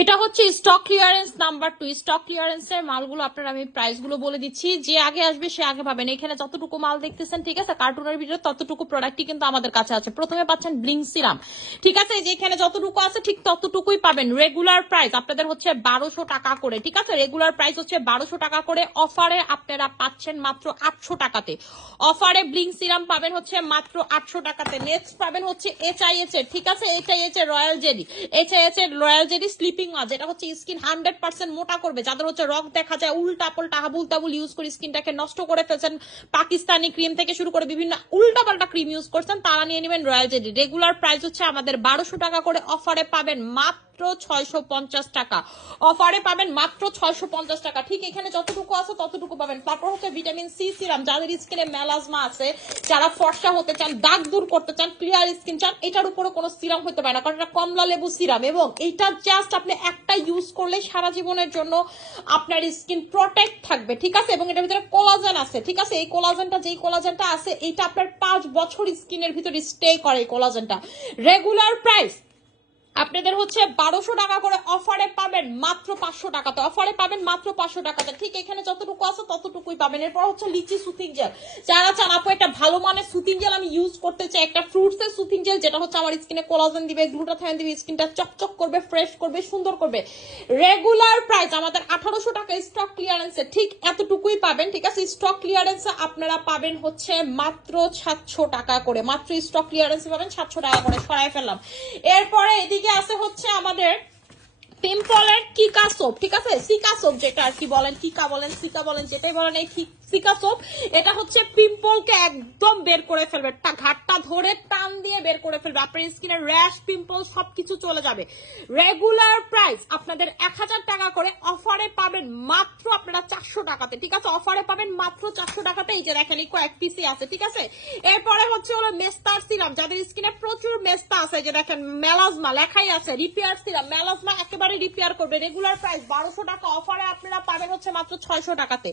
এটা হচ্ছে stock clearance number 2। Stock ক্লিয়ারেন্সের মালগুলো আপনার আমি প্রাইস গুলো বলে দিচ্ছি, যে আগে আসবে সে আগে পাবেন। এখানে যতটুকু মাল দেখতেছেন, ঠিক আছে, কার্টুনের ভিতরে ততটুকু প্রোডাক্টই কিন্তু আমাদের কাছে আছে। প্রথমে পাচ্ছেন ব্লিং সিরাম, ঠিক আছে, যে এখানে যতটুকু আছে ঠিক ততটুকুই পাবেন। রেগুলার প্রাইস আপনাদের হচ্ছে 1200 টাকা করে, ঠিক আছে, রেগুলার প্রাইস হচ্ছে 1200 টাকা করে। অফারে আপনারা পাচ্ছেন মাত্র 800 টাকাতে। অফারে ব্লিং সিরাম পাবেন হচ্ছে মাত্র 800 টাকাতে। নেক্সট পাবেন হচ্ছে এইচআইএচ এর, ঠিক আছে, এইচআইএচ এর রয়্যাল জেলি, এইচআইএচ এর রয়্যাল জেলি স্লিপিং ওয়াশ, যেটা হচ্ছে স্কিন 100% মোটা করবে। যাদের হচ্ছে রক দেখা যায়, উল্টা পাল্টা হাবুল তাবুল ইউজ করে স্কিনটাকে নষ্ট করে ফেলছেন, পাকিস্তানি ক্রিম থেকে শুরু করে বিভিন্ন উল্টা পাল্টা ক্রিম ইউজ করছেন, তারা নিয়ে নেবেন রয়্যাল জেলি। রেগুলার প্রাইস হচ্ছে আমাদের 1200 টাকা করে, অফারে পাবেন মাত্র 650 টাকা। অফারে পাবেন মাত্র 650 টাকা। ঠিক এখানে যতটুকু আছে ততটুকু পাবেন। তারপর হচ্ছে ভিটামিন সি সিরাম, যাদের স্কিনে মেলাজমা আছে, যারা ফর্সা হতে চান, দাগ দূর করতে চান, ক্লিয়ার স্কিন চান, এটার উপরে কোনো সিরাম হতে পারে না, কারণ এটা কমলা লেবু সিরাম, এবং এটা জাস্ট আপনি একটা ইউজ করলে সারা জীবনের জন্য আপনার স্কিন প্রোটেক্ট থাকবে, ঠিক আছে, এবং এটার ভিতরে কোলাজেন আছে, ঠিক আছে। এই কোলাজেনটা, যেই কোলাজেনটা আছে, এটা আপনার 5 বছর স্কিনের ভিতরে স্টে করে এই কোলাজেনটা। রেগুলার প্রাইস আপনাদের হচ্ছে 1200 টাকা করে, অফারে পাবেন মাত্র 500 টাকাতে। অফারে পাবেন মাত্র 500 টাকাতে। ঠিক এখানে যতটুকু আছে ততটুকুই পাবেন। এরপর হচ্ছে লিচি সুথিং জেল, যারা চান আপু একটা ভালো মানের সুথিং জেল আমি ইউজ করতে চাই, একটা ফ্রুটস এর সুথিং জেল, যেটা হচ্ছে আমার স্কিনে কোলাজেন দিবে, গ্লুটাথায়োন দিবে, স্কিনটা চকচক করবে, ফ্রেশ করবে, সুন্দর করবে। রেগুলার প্রাইস আমাদের 1800 টাকা স্টক ক্লিয়ারেন্সে, ঠিক এতটুকুই পাবেন, ঠিক আছে। স্টক ক্লিয়ারেন্সে আপনারা পাবেন হচ্ছে মাত্র 700 টাকা করে, মাত্র স্টক ক্লিয়ারেন্সে পাবেন 700 টাকা করে। সরাই ফেললাম। এরপরে এদিকে আছে হচ্ছে আমাদের পিম্পলের কিকা সোপ, ঠিক আছে, সিকা সোপ, যেটা আর কি বলেন, কিকা বলেন, সিকা বলেন, যেটাই বলেন, এই সিকা সোপ, এটা হচ্ছে পিম্পলকে একদম বের করে ফেলবে, ঘাটটা ধরে টান দিয়ে বের করে ফেলবে, আপনার স্কিনের র্যাশ, পিম্পল সবকিছু চলে যাবে। রেগুলার প্রাইস আপনাদের 1000 টাকা করে, অফারে পাবেন মাত্র আপনারা 400 টাকাতে, ঠিক আছে, অফারে পাবেন মাত্র 400 টাকাতে। এই যে দেখেন কয়েক পিসি আছে, ঠিক আছে। এরপরে হচ্ছে হলো মেস্তার সিরাম, যাদের স্কিনে প্রচুর মেস্তা আছে, যে দেখেন মেলাজমা লেখাই আছে, রিপেয়ার সিরাম, মেলাজমা একেবারে রিপেয়ার করবে। রেগুলার প্রাইস 1200 টাকা, অফারে আপনারা পাবেন হচ্ছে মাত্র 600 টাকাতে,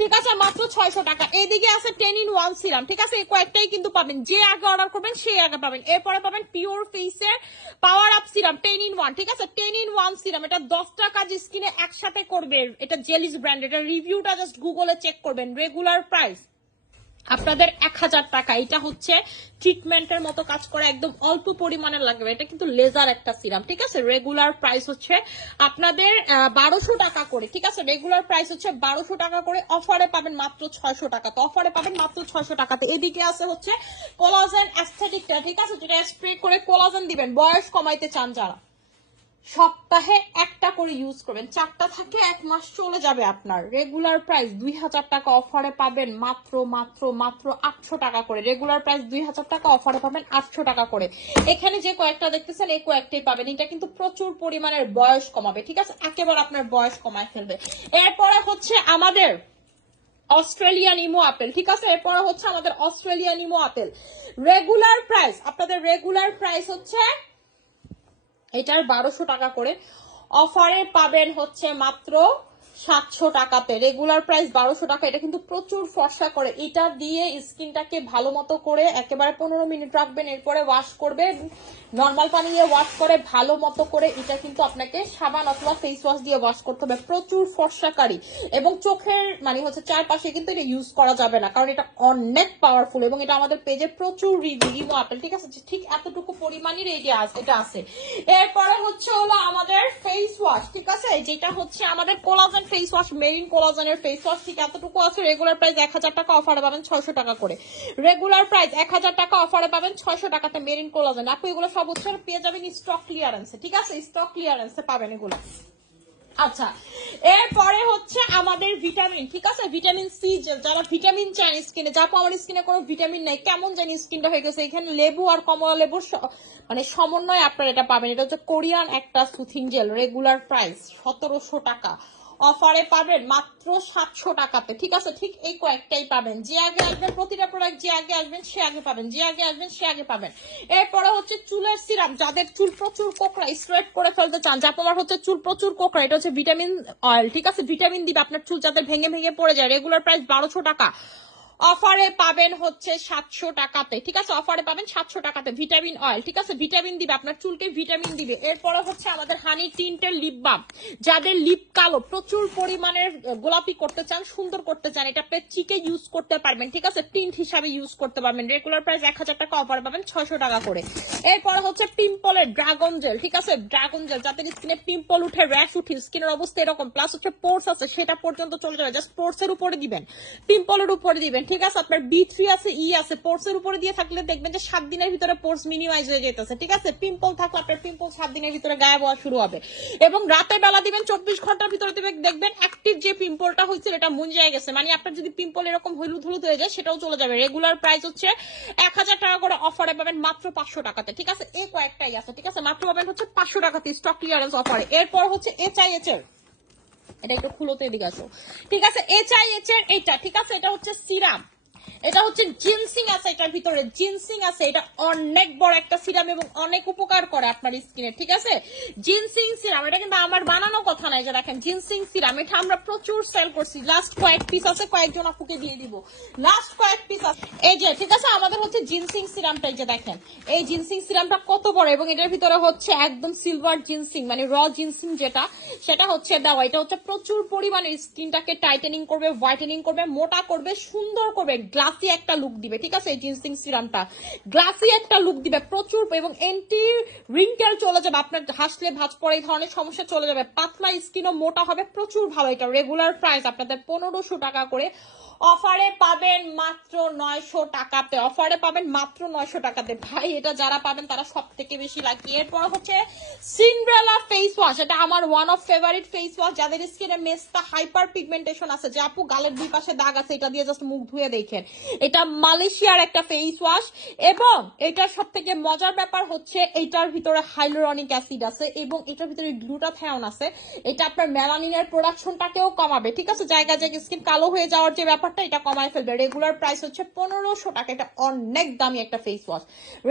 ঠিক আছে, মাত্র 600 টাকা। এইদিকে আছে 10 in 1 সিরাম, ঠিক আছে, এই কয়েকটাই কিন্তু পাবেন, যে আগে অর্ডার করবেন সেই আগে পাবেন। এরপরে পাবেন পিওর ফেসের পাওয়ার আপ সিরাম 10 in 1, ঠিক আছে, 10 in 1 সিরাম, এটা 10টা কাজ স্কিনে একসাথে করবে। এটা জেলিস ব্র্যান্ড, এটা রিভিউটা জাস্ট গুগলে চেক করবেন। রেগুলার প্রাইস আপনাদের 1000 টাকা। এটা হচ্ছে ট্রিটমেন্টের মতো কাজ করে, একদম অল্প পরিমাণে লাগবে, এটা কিন্তু লেজার একটা সিরাম, ঠিক আছে। রেগুলার প্রাইস হচ্ছে আপনাদের 1200 টাকা করে, ঠিক আছে, রেগুলার প্রাইস হচ্ছে 1200 টাকা করে, অফারে পাবেন মাত্র 600 টাকা। তো অফারে পাবেন মাত্র 600 টাকাতে। এদিকে আছে হচ্ছে কোলাজেন অ্যাস্থেটিকটা, ঠিক আছে, যেটা স্প্রে করে কোলাজেন দিবেন, বয়স কমাইতে চান যারা, সপ্তাহে একটা করে ইউজ করবেন, 4টা থাকে 1 মাস চলে যাবে আপনার। রেগুলার প্রাইস 2000 টাকা, অফারে পাবেন মাত্র মাত্র মাত্র 800 টাকা করে। রেগুলার প্রাইস 2000 টাকা, অফারে পাবেন 800 টাকা করে। এখানে যে কয়েকটা দেখতেছেন এই কয়েকটাই পাবেন। এটা কিন্তু প্রচুর পরিমাণের বয়স কমাবে, ঠিক আছে, একেবারে আপনার বয়স কমায় ফেলবে। এরপরে হচ্ছে আমাদের অস্ট্রেলিয়ান ইমো আপেল, ঠিক আছে, এরপরে হচ্ছে আমাদের Australian imo apple. Regular price আপনাদের, রেগুলার প্রাইস হচ্ছে এটার 1200 টাকা করে, অফারে পাবেন হচ্ছে মাত্র 700 টাকাতে। রেগুলার প্রাইস 1200 টাকা। এটা কিন্তু প্রচুর ফর্সা করে, এটা দিয়ে স্কিনটাকে ভালো মতো করে একেবারে 15 মিনিট রাখবেন, এরপরে ওয়াশ করবেন, নর্মাল পানি দিয়ে ওয়াশ করে ভালো মতো করে। এটা কিন্তু আপনাকে সাবান অথবা ফেস ওয়াশ দিয়ে ওয়াশ করতে হবে। প্রচুর ফর্সাকারী, এবং চোখের মানে হচ্ছে চারপাশে কিন্তু এটা ইউজ করা যাবে না, কারণ এটা অনেক পাওয়ারফুল, এবং এটা আমাদের পেজে প্রচুর রিভিউ ইমো আপেল, ঠিক আছে, ঠিক এতটুকু পরিমাণের এটা আছে। এরপরে হচ্ছে হলো আমাদের ফেস ওয়াশ, ঠিক আছে, যেটা হচ্ছে আমাদের কোলাজেন ফেস ওয়াশ, মেরিন কোলাজেনের ফেস ওয়াশ, ঠিক এতটুকু আছে। রেগুলার প্রাইস 1000 টাকা, অফারে পাবেন 600 টাকা করে। রেগুলার প্রাইস 1000 টাকা, অফারে পাবেন 600 টাকাতে মেরিন কোলাজেন। আপু এগুলো সব হচ্ছে পেয়ে যাবেন স্টক ক্লিয়ারেন্সে, ঠিক আছে, স্টক ক্লিয়ারেন্সে পাবেন এগুলো। আচ্ছা, এরপরে হচ্ছে আমাদের ভিটামিন, ঠিক আছে, ভিটামিন সি জেল, যারা ভিটামিন চান স্কিনে, যাপো আমার স্কিনে কোনো ভিটামিন নাই, কেমন জানি স্কিনটা হয়ে গেছে, এখানে লেবু আর কমলা লেবুর মানে সমন্বয় আপনারা এটা পাবেন। এটা হচ্ছে কোরিয়ান একটা সুথিং জেল। রেগুলার প্রাইস 1700 টাকা, অফারে পাবেন মাত্র 700 টাকাতে, ঠিক আছে, ঠিক এই কয়েকটাই পাবেন। যে আগে আসবেন, প্রতিটা প্রোডাক্ট যে আগে আসবেন সে আগে পাবেন, যে আগে আসবেন সে আগে পাবেন। এরপরে হচ্ছে চুলের সিরাম, যাদের চুল প্রচুর কোকড়া, স্ট্রেট করে ফেলতে চান, যা তোমার হচ্ছে চুল প্রচুর কোকড়া, এটা হচ্ছে ভিটামিন অয়েল, ঠিক আছে, ভিটামিন দিবে আপনার চুল যাদের ভেঙে ভেঙে পড়ে যায়। রেগুলার প্রাইস 1200 টাকা, অফারে পাবেন হচ্ছে 700 টাকাতে, ঠিক আছে? অফারে পাবেন 700 টাকাতে ভিটামিন অয়েল, ঠিক আছে? ভিটামিন দিবে, আপনার চুলকে ভিটামিন দিবে। এরপরে হচ্ছে আমাদের হানি টিন্টের লিপ বাম, যাদের লিপ কালো, প্রচুর পরিমাণের গোলাপি করতে চান, সুন্দর করতে চান, এটা আপনি চিকে ইউজ করতে পারবেন, ঠিক আছে? টিন্ট হিসাবে ইউজ করতে পারবেন। রেগুলার প্রাইস 1000 টাকা, অফারে পাবেন 600 টাকা করে। এরপরে হচ্ছে পিম্পলের ড্রাগন জেল, ঠিক আছে? ড্রাগন জেল, যাদের স্কিনে পিম্পল উঠে, র্যাশ উঠে, স্কিনের অবস্থা এরকম, প্লাস হচ্ছে পোর্স আছে সেটা পর্যন্ত চলে যাবে, জাস্ট পোর্স এর উপরে দিবেন, পিম্পলের উপরে দিবেন, ঠিক আছে? আপনার B3 আছে, ই আছে, পোর্স এর উপরে দিয়ে থাকলে দেখবেন যে 7 দিনের ভিতরে পোর্স মিনিমাইজ হয়ে যেতেছে, ঠিক আছে? পিম্পল থাকলে আপনার পিম্পল 7 দিনের ভিতরে গায়েব হওয়া শুরু হবে। এবং রাতে বেলা দিবেন, 24 ঘন্টার ভিতরে দিবেন, দেখবেন অ্যাক্টিভ যে পিম্পলটা হয়েছিল এটা মুঞ্জায় গেছে, মানে আপনার যদি পিম্পল এরকম হলুদ হলুদ হয়ে যায় সেটাও চলে যাবে। রেগুলার প্রাইস হচ্ছে 1000 টাকা করে, অফারে পাবেন মাত্র 500 টাকাতে, ঠিক আছে? এই কয়েকটাই আছে, ঠিক আছে? মাত্র পাবেন হচ্ছে 500 টাকাতে, স্টক ক্লিয়ারেন্স অফারে। এরপর হচ্ছে HIH এর, এটা একটু খুলোতে এদিকে আসো, ঠিক আছে? HIH এর এটা, ঠিক আছে? এটা হচ্ছে সিরাম, এটা হচ্ছে জিনসিং আছে এটার ভিতরে, জিনসিং আছে। এটা অনেক বড় একটা সিরাম এবং অনেক উপকার করে আপনার স্কিনে, ঠিক আছে? জিনসিং সিরাম, এটা কিন্তু আমার বানানো কথা নাই, যে দেখেন জিনসিং সিরাম, এটা আমরা প্রচুর সেল করছি। লাস্ট কয়েক পিস আছে, কয়েকজন আপুকে দিয়ে দিব, লাস্ট কয়েক পিস আছে। এই যে, ঠিক আছে, আমাদের হচ্ছে জিনসিং সিরামটা, এই যে দেখেন এই জিনসিং সিরামটা কত বড়, এবং এটার ভিতরে হচ্ছে একদম সিলভার জিনসিং, মানে র জিনসিং যেটা, সেটা হচ্ছে দেওয়া। এটা হচ্ছে প্রচুর পরিমাণে স্কিনটাকে টাইটেনিং করবে, হোয়াইটেনিং করবে, মোটা করবে, সুন্দর করবে, গ্লাসি একটা লুক দিবে, ঠিক আছে? এই জিনসিং সিরামটা গ্লাসি একটা লুক দিবে প্রচুর, এবং এন্টি রিঙ্কেল চলে যাবে, আপনার হাসলে ভাঁজ পড়ে এই ধরনের সমস্যা চলে যাবে, পাতলা স্কিনও মোটা হবে, প্রচুর ভালো। এটা রেগুলার প্রাইস আপনাদের 1500 টাকা করে, অফারে পাবেন মাত্র 900 টাকাতে, অফারে পাবেন মাত্র 900 টাকাতে। ভাই এটা যারা পাবেন তারা সব থেকে বেশি লাকি। এরপর হচ্ছে সিন্ড্রেলা ফেস ওয়াশ, এটা আমার one of favourite face wash, যাদের স্কিনে মেস্তা হাইপার পিগমেন্টেশন আছে, যে আপু গালের দুই পাশে দাগ আছে, এটা দিয়ে জাস্ট মুখ ধুয়ে দেখেন। এটা মালয়েশিয়ার একটা ফেস ওয়াশ, এবং এটার সব থেকে মজার ব্যাপার হচ্ছে এটার ভিতরে হাইলোরনিক অ্যাসিড আছে, এবং এটার ভিতরে গ্লুটাথায়ন আছে। এটা আপনার মেলানিনের প্রোডাকশনটাকেও কমাবে, ঠিক আছে? জায়গায় জায়গায় স্কিন কালো হয়ে যাওয়ার যে ব্যাপারটা, এটা কমায় ফেলবে। রেগুলার প্রাইস হচ্ছে 1500 টাকা, এটা অনেক দামি একটা ফেস ওয়াশ।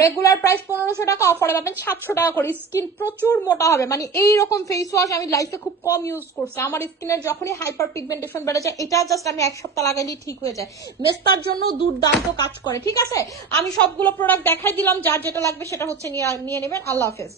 রেগুলার প্রাইস 1500 টাকা, অফারে পাবেন 700 টাকা করে। স্কিন প্রচুর মোটা হবে, মানে এইরকম ফেস ওয়াশ আমি লাইফে খুব কম ইউজ করছি। আমার স্কিনের যখনই হাইপার পিগমেন্টেশন বেড়ে যায়, এটা জাস্ট আমি 1 সপ্তাহ লাগাইলেই ঠিক হয়ে যায়। মেস্তার জন্য দুর্দান্ত কাজ করে, ঠিক আছে? আমি সবগুলো প্রোডাক্ট দেখাই দিলাম, যার যেটা লাগবে সেটা হচ্ছে নিয়ে নেবেন। আল্লাহ হাফেজ।